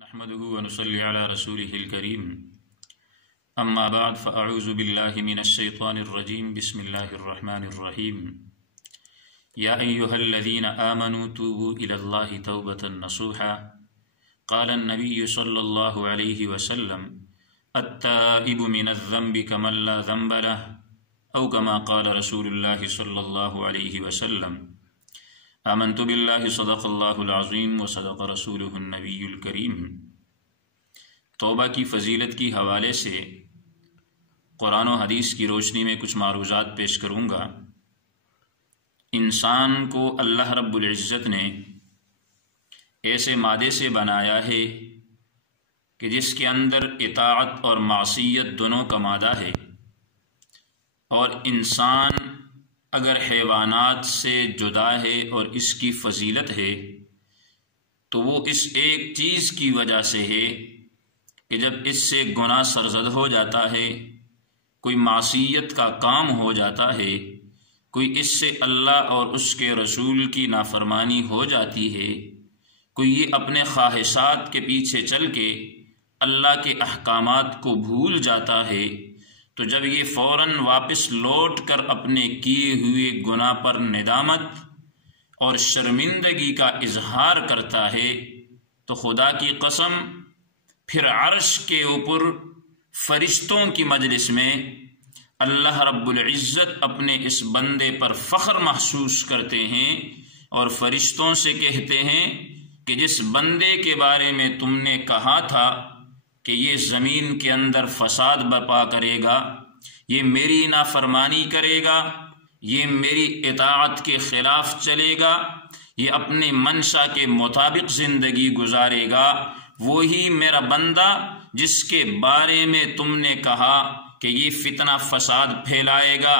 نحمده ونصلي على رسوله الكريم أما بعد فأعوذ بالله من الشيطان الرجيم بسم الله الرحمن الرحيم يا أيها الذين آمنوا توبوا إلى الله توبة نصوحا قال النبي صلى الله عليه وسلم التائب من الذنب كمن لا ذنب له أو كما قال رسول الله صلى الله عليه وسلم آمنت بالله صدق الله العظیم وصدق رسوله النبی الکریم۔ توبہ کی فضیلت کی حوالے سے قرآن و حدیث کی روشنی میں کچھ معروضات پیش کروں گا۔ انسان کو اللہ رب العزت نے ایسے مادے سے بنایا ہے کہ جس کے اندر اطاعت اور معصیت دونوں کا مادہ ہے، اور انسان اگر حیوانات سے جدا ہے اور اس کی فضیلت ہے تو وہ اس ایک چیز کی وجہ سے ہے کہ جب اس سے گناہ سرزد ہو جاتا ہے، کوئی معصیت کا کام ہو جاتا ہے، کوئی اس سے اللہ اور اس کے رسول کی نافرمانی ہو جاتی ہے، کوئی یہ اپنے خواہشات کے پیچھے چل کے اللہ کے احکامات کو بھول جاتا ہے، تو جب یہ فوراً واپس لوٹ کر اپنے کیے ہوئے گناہ پر ندامت اور شرمندگی کا اظہار کرتا ہے تو خدا کی قسم پھر عرش کے اوپر فرشتوں کی مجلس میں اللہ رب العزت اپنے اس بندے پر فخر محسوس کرتے ہیں اور فرشتوں سے کہتے ہیں کہ جس بندے کے بارے میں تم نے کہا تھا کہ یہ زمین کے اندر فساد برپا کرے گا، یہ میری نافرمانی کرے گا، یہ میری اطاعت کے خلاف چلے گا، یہ اپنے منشا کے مطابق زندگی گزارے گا، وہی میرا بندہ جس کے بارے میں تم نے کہا کہ یہ فتنہ فساد پھیلائے گا،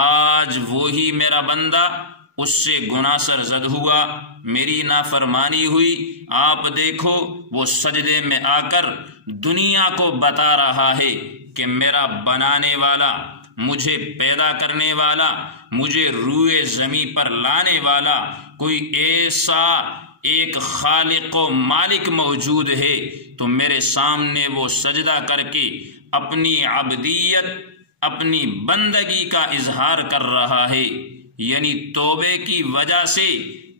آج وہی میرا بندہ اس سے گناہ سرزد ہوا، میری نافرمانی ہوئی۔ آپ دیکھو وہ سجدے میں آ کر دنیا کو بتا رہا ہے کہ میرا بنانے والا، مجھے پیدا کرنے والا، مجھے روئے زمین پر لانے والا کوئی ایسا ایک خالق و مالک موجود ہے، تو میرے سامنے وہ سجدہ کر کے اپنی عبدیت، اپنی بندگی کا اظہار کر رہا ہے۔ یعنی توبے کی وجہ سے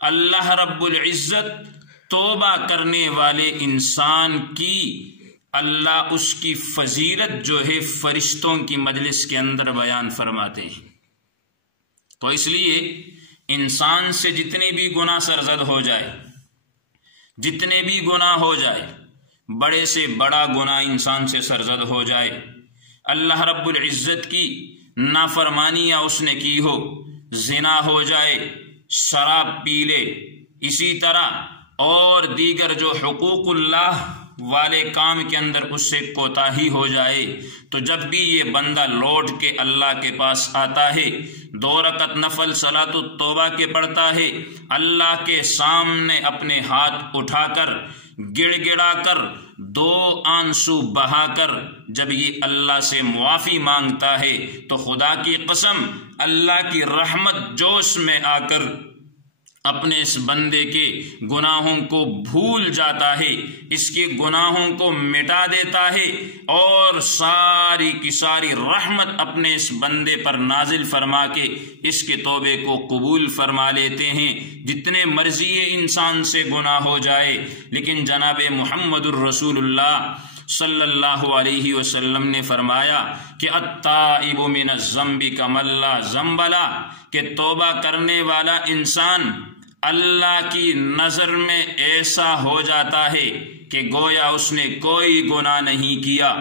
اللہ رب العزت توبہ کرنے والے انسان کی اللہ اس کی فضیلت جو ہے فرشتوں کی مجلس کے اندر بیان فرماتے ہیں۔ تو اس لیے انسان سے جتنے بھی گناہ سرزد ہو جائے، جتنے بھی گناہ ہو جائے، بڑے سے بڑا گناہ انسان سے سرزد ہو جائے، اللہ رب العزت کی نافرمانی یا اس نے کی ہو، زنا ہو جائے، شراب پی لے، اسی طرح اور دیگر جو حقوق اللہ والے کام کے اندر اس سے کوتاہی ہو جائے، تو جب بھی یہ بندہ لوٹ کے اللہ کے پاس آتا ہے، 2 رکعت نفل صلاۃ التوبہ کے پڑھتا ہے، اللہ کے سامنے اپنے ہاتھ اٹھا کر گڑ گڑا کر 2 آنسو بہا کر جب یہ اللہ سے معافی مانگتا ہے تو خدا کی قسم اللہ کی رحمت جوش میں آ کر اپنے اس بندے کے گناہوں کو بھول جاتا ہے، اس کے گناہوں کو مٹا دیتا ہے، اور ساری کی ساری رحمت اپنے اس بندے پر نازل فرما کے اس کے توبے کو قبول فرما لیتے ہیں۔ جتنے مرضی انسان سے گناہ ہو جائے، لیکن جناب محمد الرسول اللہ صلی اللہ علیہ وسلم نے فرمایا کہ التائب من الذنب کمن لا ذنب لہ، کہ توبہ کرنے والا انسان اللہ کی نظر میں ایسا ہو جاتا ہے کہ گویا اس نے کوئی گناہ نہیں کیا۔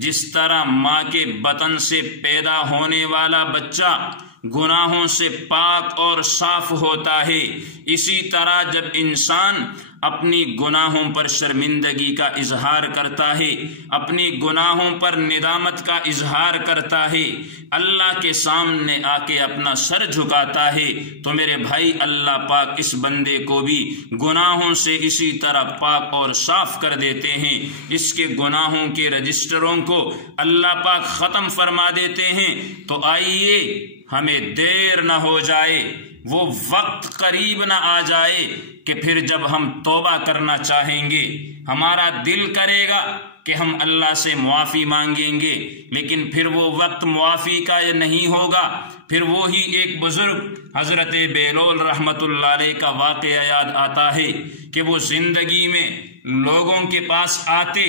جس طرح ماں کے بطن سے پیدا ہونے والا بچہ گناہوں سے پاک اور صاف ہوتا ہے، اسی طرح جب انسان اپنی گناہوں پر شرمندگی کا اظہار کرتا ہے، اپنی گناہوں پر ندامت کا اظہار کرتا ہے، اللہ کے سامنے آ کے اپنا سر جھکاتا ہے، تو میرے بھائی اللہ پاک اس بندے کو بھی گناہوں سے اسی طرح پاک اور صاف کر دیتے ہیں، اس کے گناہوں کے رجسٹروں کو اللہ پاک ختم فرما دیتے ہیں۔ تو آئیے ہمیں دیر نہ ہو جائے، وہ وقت قریب نہ آ جائے کہ پھر جب ہم توبہ کرنا چاہیں گے ہمارا دل کرے گا کہ ہم اللہ سے معافی مانگیں گے، لیکن پھر وہ وقت معافی کا نہیں ہوگا۔ پھر وہی ایک بزرگ حضرت بیلول رحمۃ اللہ علیہ کا واقعہ یاد آتا ہے کہ وہ زندگی میں لوگوں کے پاس آتے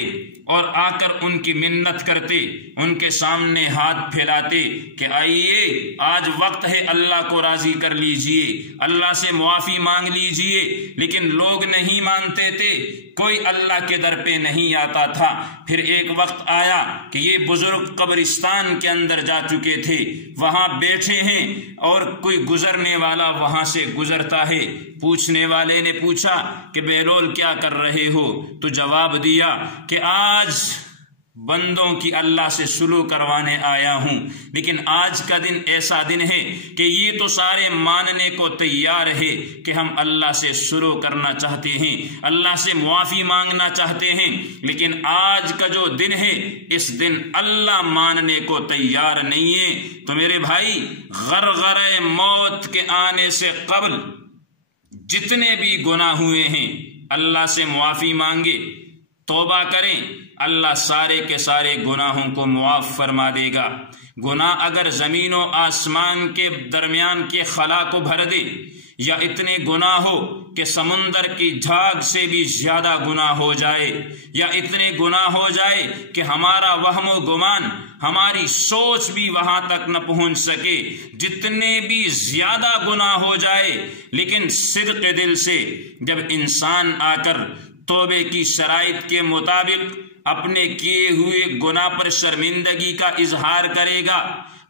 اور آ کر ان کی منت کرتے، ان کے سامنے ہاتھ پھیلاتے کہ آئیے آج وقت ہے، اللہ کو راضی کر لیجئے، اللہ سے معافی مانگ لیجئے، لیکن لوگ نہیں مانتے تھے، کوئی اللہ کے در پہ نہیں آتا تھا۔ پھر ایک وقت آیا کہ یہ بزرگ قبرستان کے اندر جا چکے تھے، وہاں بیٹھے ہیں اور کوئی گزرنے والا وہاں سے گزرتا ہے۔ پوچھنے والے نے پوچھا کہ بیلول کیا کر رہے ہو؟ تو جواب دیا کہ آج بندوں کی اللہ سے سلو کروانے آیا ہوں، لیکن آج کا دن ایسا دن ہے کہ یہ تو سارے ماننے کو تیار ہے کہ ہم اللہ سے سلو کرنا چاہتے ہیں، اللہ سے معافی مانگنا چاہتے ہیں، لیکن آج کا جو دن ہے اس دن اللہ ماننے کو تیار نہیں ہے۔ تو میرے بھائی، غرغرہ موت کے آنے سے قبل جتنے بھی گناہ ہوئے ہیں اللہ سے معافی مانگے، توبہ کریں، اللہ سارے کے سارے گناہوں کو معاف فرما دے گا۔ گناہ اگر زمین و آسمان کے درمیان کے خلا کو بھر دے، یا اتنے گناہ ہو کہ سمندر کی جھاگ سے بھی زیادہ گناہ ہو جائے، یا اتنے گناہ ہو جائے کہ ہمارا وہم و گمان، ہماری سوچ بھی وہاں تک نہ پہنچ سکے، جتنے بھی زیادہ گناہ ہو جائے، لیکن صدق دل سے جب انسان آ کر توبے کی شرائط کے مطابق اپنے کیے ہوئے گناہ پر شرمندگی کا اظہار کرے گا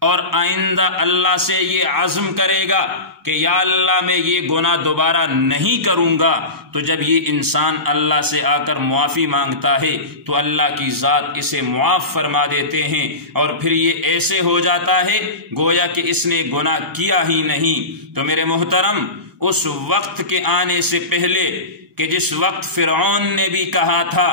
اور آئندہ اللہ سے یہ عزم کرے گا کہ یا اللہ میں یہ گناہ دوبارہ نہیں کروں گا، تو جب یہ انسان اللہ سے آ کر معافی مانگتا ہے تو اللہ کی ذات اسے معاف فرما دیتے ہیں، اور پھر یہ ایسے ہو جاتا ہے گویا کہ اس نے گناہ کیا ہی نہیں۔ تو میرے محترم، اس وقت کے آنے سے پہلے کہ جس وقت فرعون نے بھی کہا تھا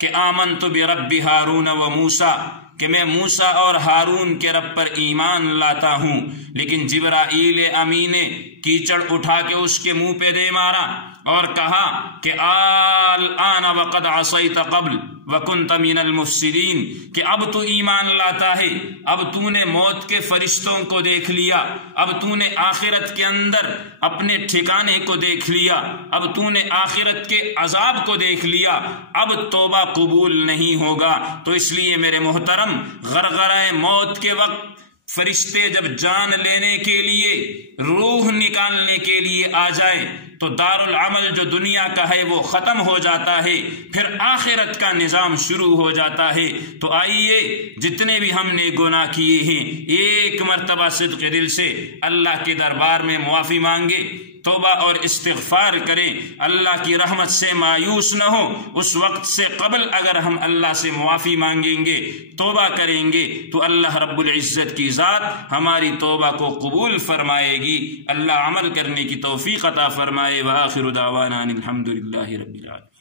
کہ آمنت برب ہارون و موسیٰ، کہ میں موسیٰ اور ہارون کے رب پر ایمان لاتا ہوں، لیکن جبرائیل امین نے کیچڑ اٹھا کے اس کے منہ پہ دے مارا اور کہا کہ الآن وقد عصیت قبل وکنت من المفسدین، کہ اب تو ایمان لاتا ہے، اب تو نے موت کے فرشتوں کو دیکھ لیا، اب تو نے آخرت کے اندر اپنے ٹھکانے کو دیکھ لیا، اب تو نے آخرت کے عذاب کو دیکھ لیا، اب توبہ قبول نہیں ہوگا۔ تو اس لیے میرے محترم، غرغرہ موت کے وقت فرشتے جب جان لینے کے لیے، روح نکالنے کے لیے آ جائیں تو دار العمل جو دنیا کا ہے وہ ختم ہو جاتا ہے، پھر آخرت کا نظام شروع ہو جاتا ہے۔ تو آئیے جتنے بھی ہم نے گناہ کیے ہیں ایک مرتبہ صدق دل سے اللہ کے دربار میں معافی مانگے، توبہ اور استغفار کریں، اللہ کی رحمت سے مایوس نہ ہو۔ اس وقت سے قبل اگر ہم اللہ سے معافی مانگیں گے، توبہ کریں گے، تو اللہ رب العزت کی ذات ہماری توبہ کو قبول فرمائے گی۔ اللہ عمل کرنے کی توفیق عطا فرمائے۔ وآخر دعوانا الحمد للہ رب العالمین۔